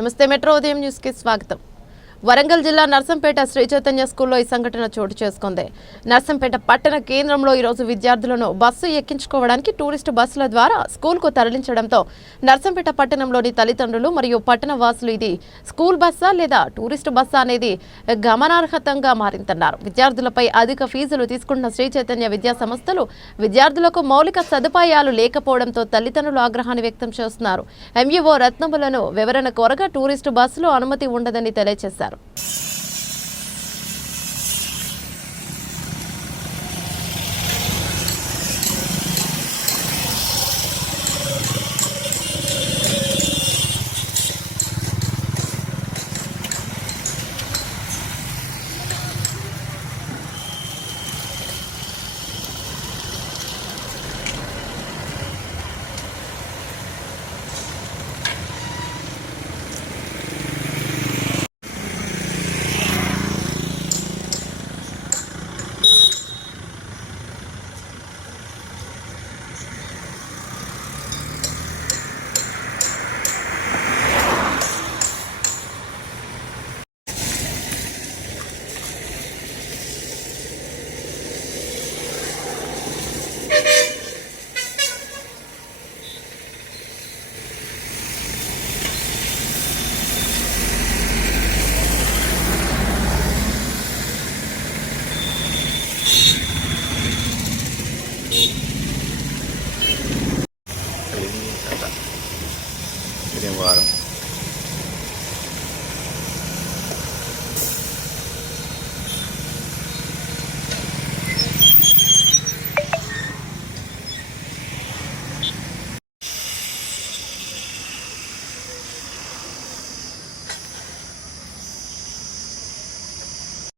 నమస్తే మెట్రో ఉదయం న్యూస్ కి స్వాగతం. వరంగల్ జిల్లా నర్సంపేట శ్రీ చైతన్య స్కూల్లో ఈ సంఘటన చోటు చేసుకుంది. నర్సంపేట పట్టణ కేంద్రంలో ఈ రోజు విద్యార్థులను బస్సు ఎక్కించుకోవడానికి టూరిస్టు బస్సుల ద్వారా స్కూల్కు తరలించడంతో నర్సంపేట పట్టణంలోని తల్లిదండ్రులు మరియు పట్టణ వాసులు ఇది స్కూల్ బస్సా లేదా టూరిస్టు బస్సా అనేది గమనార్హతంగా మారిందన్నారు. విద్యార్థులపై అధిక ఫీజులు తీసుకున్న శ్రీ చైతన్య విద్యా సంస్థలు విద్యార్థులకు మౌలిక సదుపాయాలు లేకపోవడంతో తల్లిదండ్రులు ఆగ్రహాన్ని వ్యక్తం చేస్తున్నారు. ఎంఈఓ రత్నములను వివరణ కోరగా టూరిస్టు బస్సులో అనుమతి ఉండదని తెలియజేశారు.